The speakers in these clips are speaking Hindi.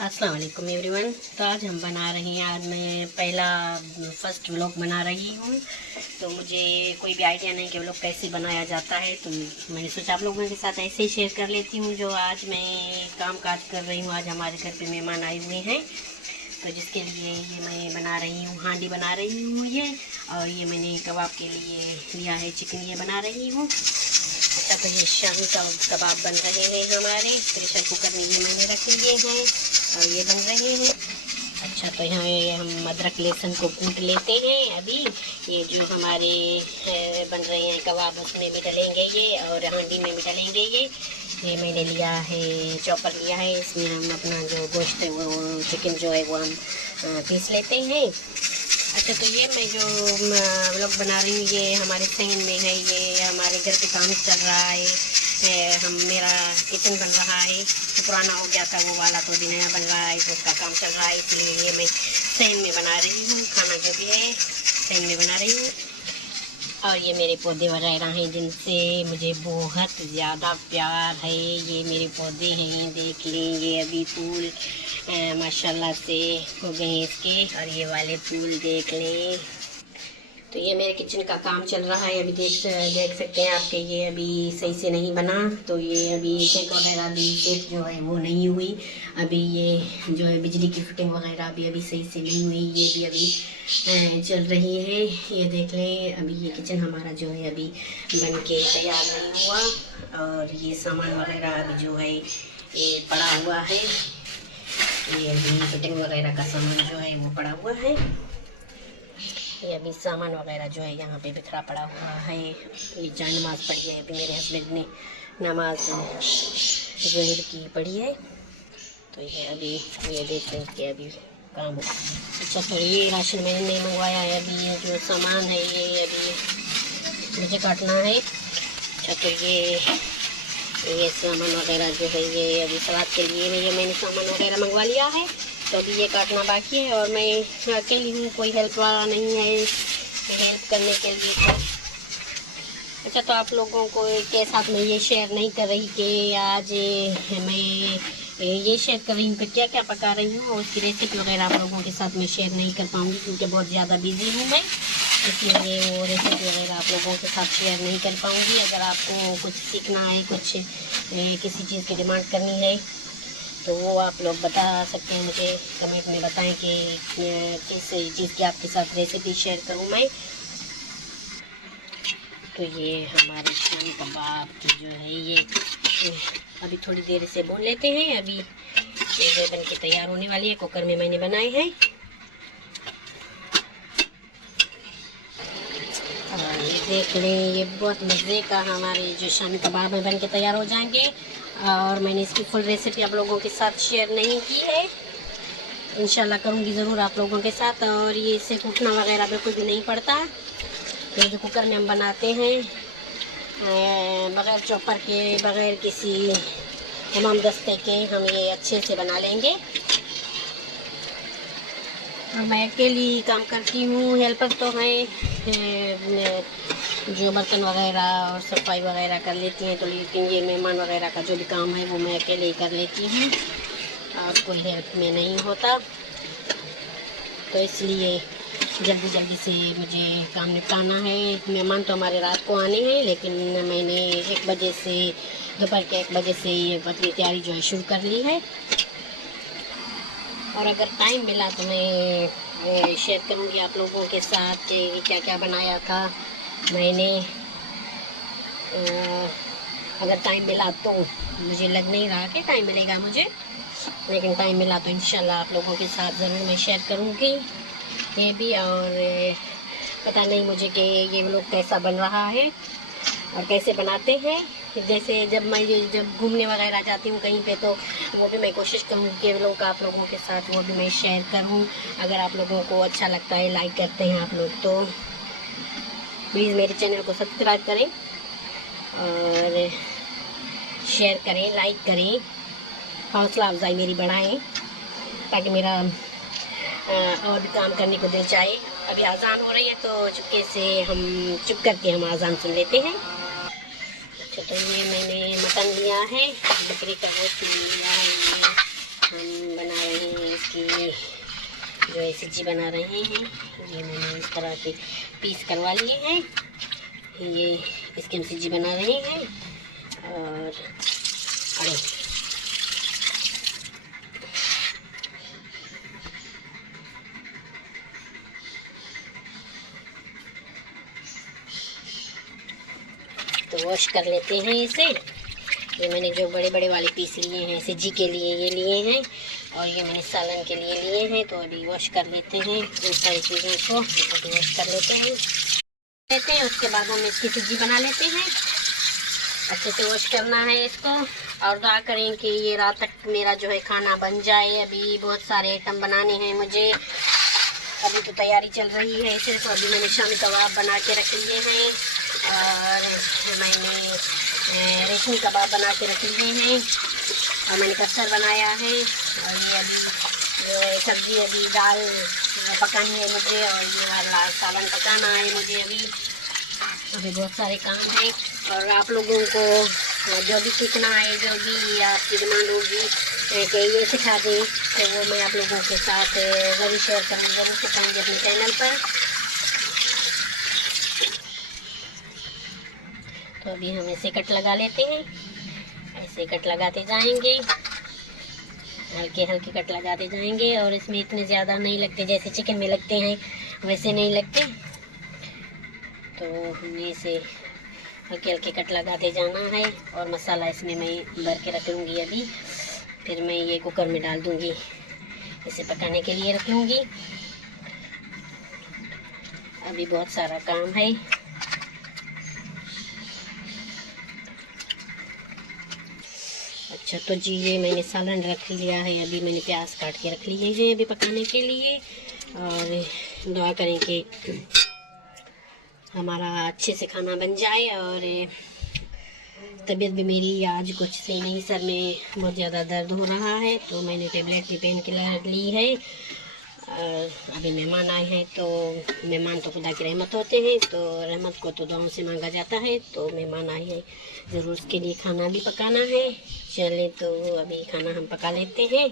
अस्सलाम वालेकुम एवरीवन। तो आज हम बना रहे हैं, आज मैं फर्स्ट व्लॉग बना रही हूँ। तो मुझे कोई भी आइडिया नहीं कि व्लॉग कैसे बनाया जाता है, तो मैंने सोचा आप लोगों के साथ ऐसे ही शेयर कर लेती हूँ। जो आज मैं काम काज कर रही हूँ, आज हमारे घर पे मेहमान आए हुए हैं, तो जिसके लिए ये मैं बना रही हूँ, हांडी बना रही हूँ ये। और ये मैंने कबाब के लिए लिया है चिकन, ये बना रही हूँ। अच्छा, तो ये शामी कबाब बन रहे हैं हमारे प्रेशर कुकर में, ये मैंने रख लिए हैं और ये बन रहे हैं। अच्छा, तो यहाँ ये हम अदरक लहसुन को कूट लेते हैं। अभी ये जो हमारे बन रहे हैं कबाब, उसमें भी डलेंगे ये और हांडी में भी डलेंगे ये मैंने लिया है, चॉपर लिया है, इसमें हम अपना जो गोश्त है वो चिकन जो है वो हम पीस लेते हैं। अच्छा, तो ये मैं जो व्लॉग बना रही हूँ ये हमारे सहन में है, ये हमारे घर पे काम चल रहा है। मेरा किचन बन रहा है, तो पुराना हो गया था वो वाला, तो भी नया बन रहा है, तो उसका काम चल रहा है, इसलिए ये मैं सहन में बना रही हूँ। खाना जो भी है सहन में बना रही हूँ। और ये मेरे पौधे वगैरह हैं जिनसे मुझे बहुत ज़्यादा प्यार है। ये मेरे पौधे हैं, देख लें, ये अभी फूल माशाल्लाह से हो गए इसके, और ये वाले फूल देख लें। तो ये मेरे किचन का काम चल रहा है, अभी देख सकते हैं आपके, ये अभी सही से नहीं बना, तो ये अभी चेक वगैरह भी चेक जो है वो नहीं हुई। अभी ये जो है बिजली की फिटिंग वगैरह भी अभी सही से नहीं हुई, ये भी अभी चल रही है। ये देख लें, अभी ये किचन हमारा जो है अभी बन के तैयार नहीं हुआ। और ये सामान वगैरह अभी जो है ये पड़ा हुआ है, ये अभी फिटिंग वगैरह का सामान जो है वो पड़ा हुआ है। ये अभी सामान वगैरह जो है यहाँ पे बिखरा पड़ा हुआ है। ये जान नमाज़ पढ़ी है अभी मेरे हस्बैंड ने, नमाज जोहर की पढ़ी है, तो ये अभी ये देख रहे हैं कि अभी काम हो। अच्छा, तो ये राशन मैंने नहीं मंगवाया है, अभी ये जो सामान है ये अभी मुझे काटना है। अच्छा, तो ये सामान वगैरह जो है ये अभी सलाद के लिए मैंने सामान वगैरह मंगवा लिया है, तो अभी ये काटना बाकी है। और मैं अकेली हूँ, कोई हेल्प वाला नहीं है हेल्प करने के लिए। तो अच्छा, तो आप लोगों को के साथ मैं ये शेयर नहीं कर रही कि आज मैं ये शेयर कर रही हूँ कि क्या क्या पका रही हूँ, और उसकी रेसिपी वगैरह आप लोगों के साथ मैं शेयर नहीं कर पाऊँगी, क्योंकि बहुत ज़्यादा बिजी हूँ मैं, इसलिए वो रेसिपी वगैरह आप लोगों के साथ शेयर नहीं कर पाऊँगी। अगर आपको कुछ सीखना है, कुछ किसी चीज़ की डिमांड करनी है, तो वो आप लोग बता सकते हैं, मुझे कमेंट में बताएं कि किस चीज़ की आपके साथ रेसिपी शेयर करूं मैं। तो ये हमारे शामी कबाब की जो है ये अभी थोड़ी देर से भून लेते हैं। अभी ये बन के तैयार होने वाली है, कुकर में मैंने बनाए हैं। और ये देख लें, ये बहुत मज़े का हमारे जो शामी कबाब में बन के तैयार हो जाएंगे। और मैंने इसकी फुल रेसिपी आप लोगों के साथ शेयर नहीं की है, इंशाल्लाह करूँगी ज़रूर आप लोगों के साथ। और ये इसे कूटना वगैरह बिल्कुल भी नहीं पड़ता, ये जो कुकर में हम बनाते हैं बग़ैर चॉपर के, बग़ैर किसी तमाम दस्ते के हम ये अच्छे से बना लेंगे। और मैं अकेली काम करती हूँ, हेल्पर तो हैं जो बर्तन वगैरह और सफाई वगैरह कर लेती हैं, तो लेकिन ये मेहमान वगैरह का जो भी काम है वो मैं अकेले ही कर लेती हूँ, और कोई हेल्प में नहीं होता। तो इसलिए जल्दी से मुझे काम निपटाना है। मेहमान तो हमारे रात को आने हैं, लेकिन मैंने 1 बजे से, दोपहर के 1 बजे से ये अपनी तैयारी जो है शुरू कर ली है। और अगर टाइम मिला तो मैं शेयर करूँगी आप लोगों के साथ कि क्या क्या बनाया था मैंने। अगर टाइम मिला तो, मुझे लग नहीं रहा कि टाइम मिलेगा मुझे, लेकिन टाइम मिला तो इंशाल्लाह आप लोगों के साथ ज़रूर मैं शेयर करूँगी ये भी। और पता नहीं मुझे कि ये लोग कैसा बन रहा है और कैसे बनाते हैं। जैसे जब घूमने वगैरह जाती हूँ कहीं पे, तो वो भी मैं कोशिश करूँ कि लोग का आप लोगों के साथ वो भी मैं शेयर करूँ। अगर आप लोगों को अच्छा लगता है, लाइक करते हैं आप लोग, तो प्लीज़ मेरे चैनल को सब्सक्राइब करें और शेयर करें, लाइक करें, हौसला अफजाई मेरी बढ़ाएं, ताकि मेरा और भी काम करने को दिल चाहे। अभी अजान हो रही है, तो चुप करके हम अजान सुन लेते हैं। अच्छा, तो ये मैंने मटन लिया है, बकरी का गोश्त लिया है, हम बना रहे इसकी जो है सब्जी बना रहे हैं। ये मैंने इस तरह के पीस करवा लिए हैं। ये इसकी हम सब्जी बना रहे हैं। और अरे तो वॉश कर लेते हैं इसे। ये मैंने जो बड़े बड़े वाले पीस लिए हैं सब्जी के लिए ये लिए हैं, और ये मैंने सालन के लिए लिए हैं। तो अभी वॉश कर लेते हैं इन सारी चीज़ों को, अभी वॉश कर लेते हैं। उसके बाद हम इसकी सब्जी बना लेते हैं। अच्छे से वॉश करना है इसको, और दुआ करें कि ये रात तक मेरा जो है खाना बन जाए। अभी बहुत सारे आइटम बनाने हैं मुझे, अभी तो तैयारी चल रही है सिर्फ। अभी मैंने शामी कबाब बना के रख लिए हैं, और मैंने रेशमी कबाब बना के रख लिए हैं, और मैंने कस्टर्ड बनाया है। और ये अभी जो है सब्ज़ी अभी दाल पकानी है मुझे, और ये वाला सालन पकाना है मुझे। अभी बहुत सारे काम हैं, और आप लोगों को जो भी सीखना है, जो भी आपकी डिमांड होगी कि ये सिखा दें, तो वो मैं आप लोगों के साथ ज़रूर शेयर करूँगी, ज़रूर सिखाऊंगी अपने चैनल पर। तो अभी हम ऐसे कट लगा लेते हैं, ऐसे कट लगाते जाएंगे, हल्के हल्के कट लगाते जाएंगे। और इसमें इतने ज़्यादा नहीं लगते, जैसे चिकन में लगते हैं वैसे नहीं लगते। तो हमने इसे हल्के हल्के कट लगाते जाना है। और मसाला इसमें मैं भर के रख लूँगी अभी, फिर मैं ये कुकर में डाल दूँगी, इसे पकाने के लिए रख लूँगी। अभी बहुत सारा काम है। अच्छा तो जी ये मैंने सालन रख लिया है, अभी मैंने प्याज काट के रख लिए हैं अभी पकाने के लिए। और दुआ करें कि हमारा अच्छे से खाना बन जाए। और तबीयत भी मेरी आज कुछ सही नहीं, सर में बहुत ज़्यादा दर्द हो रहा है, तो मैंने टेबलेट भी पेन किलर ली है। अभी मेहमान आए हैं, तो मेहमान तो खुदा की रहमत होते हैं, तो रहमत को तो दुआओं से मांगा जाता है। तो मेहमान आए हैं, ज़रूर उसके लिए खाना भी पकाना है। चले तो अभी खाना हम पका लेते हैं।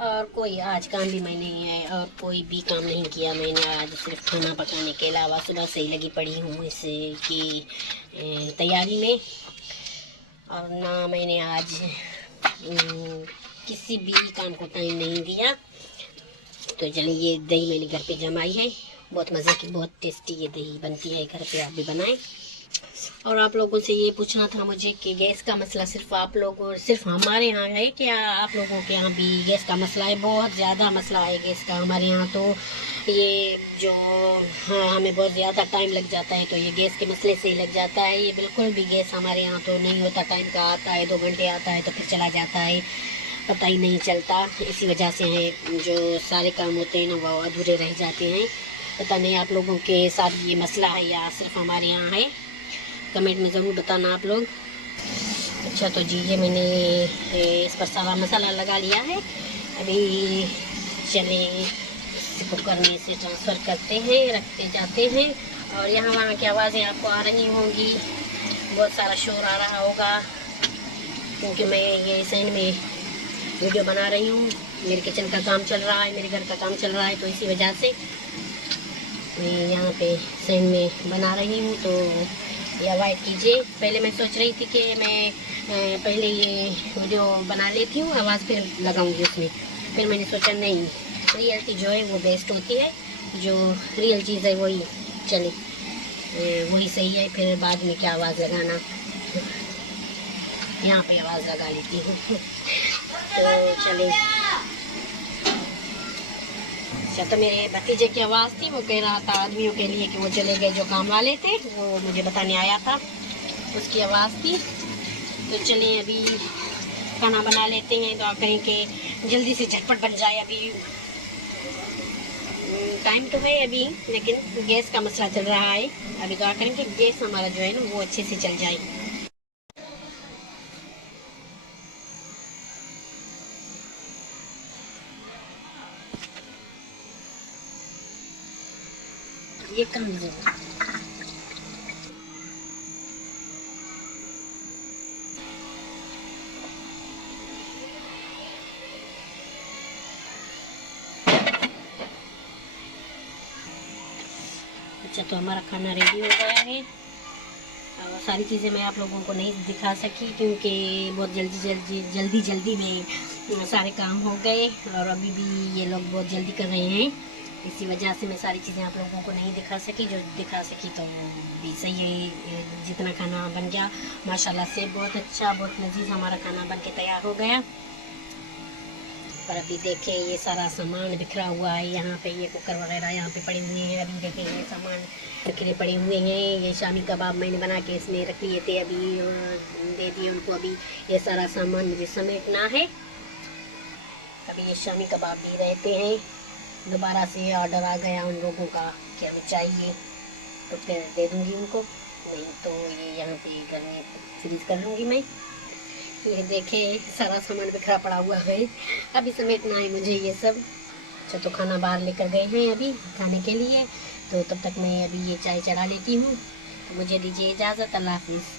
और कोई आज काम भी मैंने और कोई भी काम नहीं किया मैंने आज, सिर्फ खाना पकाने के अलावा सुबह से ही लगी पड़ी हूँ इससे की तैयारी में। और ना मैंने आज किसी भी काम को टाइम नहीं दिया। तो चलिए ये दही मैंने घर पे जमाई है, बहुत मज़े की, बहुत टेस्टी ये दही बनती है, घर पे आप भी बनाएं। और आप लोगों से ये पूछना था मुझे कि गैस का मसला सिर्फ आप लोगों, सिर्फ हमारे यहाँ है क्या? आप लोगों के यहाँ भी गैस का मसला है? बहुत ज़्यादा मसला है गैस का हमारे यहाँ। तो ये जो हाँ हमें बहुत ज़्यादा टाइम लग जाता है, तो ये गैस के मसले से ही लग जाता है। ये बिल्कुल भी गैस हमारे यहाँ तो नहीं होता टाइम का, आता है 2 घंटे आता है तो फिर चला जाता है, पता ही नहीं चलता। इसी वजह से है जो सारे काम होते हैं ना वो अधूरे रह जाते हैं। पता नहीं आप लोगों के साथ ये मसला है या सिर्फ हमारे यहाँ है, कमेंट में ज़रूर बताना आप लोग। अच्छा तो जी ये मैंने इस पर सारा मसाला लगा लिया है। अभी चले कुकर में इसे ट्रांसफ़र करते हैं, रखते जाते हैं। और यहाँ वहाँ की आवाज़ें आपको आ रही होंगी, बहुत सारा शोर आ रहा होगा, क्योंकि मैं ये साइड में वीडियो बना रही हूँ, मेरे किचन का काम चल रहा है, मेरे घर का काम चल रहा है, तो इसी वजह से मैं यहाँ पे साइड में बना रही हूँ। तो ये अवॉइड कीजिए। पहले मैं सोच रही थी कि मैं पहले ये वीडियो बना लेती हूँ, आवाज़ फिर लगाऊंगी उसमें, फिर मैंने सोचा नहीं, रियलिटी जो है वो बेस्ट होती है, जो रियल चीज़ है वही चले, वही सही है। फिर बाद में क्या आवाज़ लगाना, यहाँ पे आवाज़ लगा लेती हूँ। तो चले। अच्छा तो मेरे भतीजे की आवाज़ थी, वो कह रहा था आदमियों के लिए कि वो चले गए जो काम वाले थे, वो मुझे बताने आया था, उसकी आवाज़ थी। तो चलिए अभी खाना बना लेते हैं, तो कहीं के जल्दी से झटपट बन जाए। अभी टाइम तो है अभी, लेकिन गैस का मसला चल रहा है। अभी दुआ करें कि गैस हमारा जो है ना वो अच्छे से चल जाए। ये कम लीजिएगा। अच्छा, तो हमारा खाना रेडी हो गया है। और सारी चीज़ें मैं आप लोगों को नहीं दिखा सकी क्योंकि बहुत जल्दी में सारे काम हो गए और अभी भी ये लोग बहुत जल्दी कर रहे हैं। इसी वजह से मैं सारी चीज़ें आप लोगों को नहीं दिखा सकी। जो दिखा सकी तो भी सही है। जितना खाना बन गया माशाल्लाह से बहुत अच्छा, बहुत लजीज हमारा खाना बन के तैयार हो गया। पर अभी देखें ये सारा सामान बिखरा हुआ है यहाँ पे, ये कुकर वगैरह यहाँ पे पड़े हुए हैं। अभी देखें ये सामान बिखरे पड़े हुए हैं। ये शामी कबाब मैंने बना के इसमें रख लिए थे, अभी दे दिए उनको। अभी ये सारा सामान मुझे समेटना है। अभी ये शामी कबाब भी रहते हैं। दोबारा से ऑर्डर आ गया उन लोगों का कि हमें चाहिए, तो फिर दे दूँगी उनको, नहीं तो ये यहाँ पे घर में फ्रीज कर लूँगी मैं। ये देखें सारा सामान बिखरा पड़ा हुआ है, अभी समेटना है मुझे ये सब। अच्छा, तो खाना बाहर लेकर गए हैं अभी खाने के लिए, तो तब तक मैं अभी ये चाय चढ़ा लेती हूँ। तो मुझे दीजिए इजाज़त, अल्लाह हाफिज़।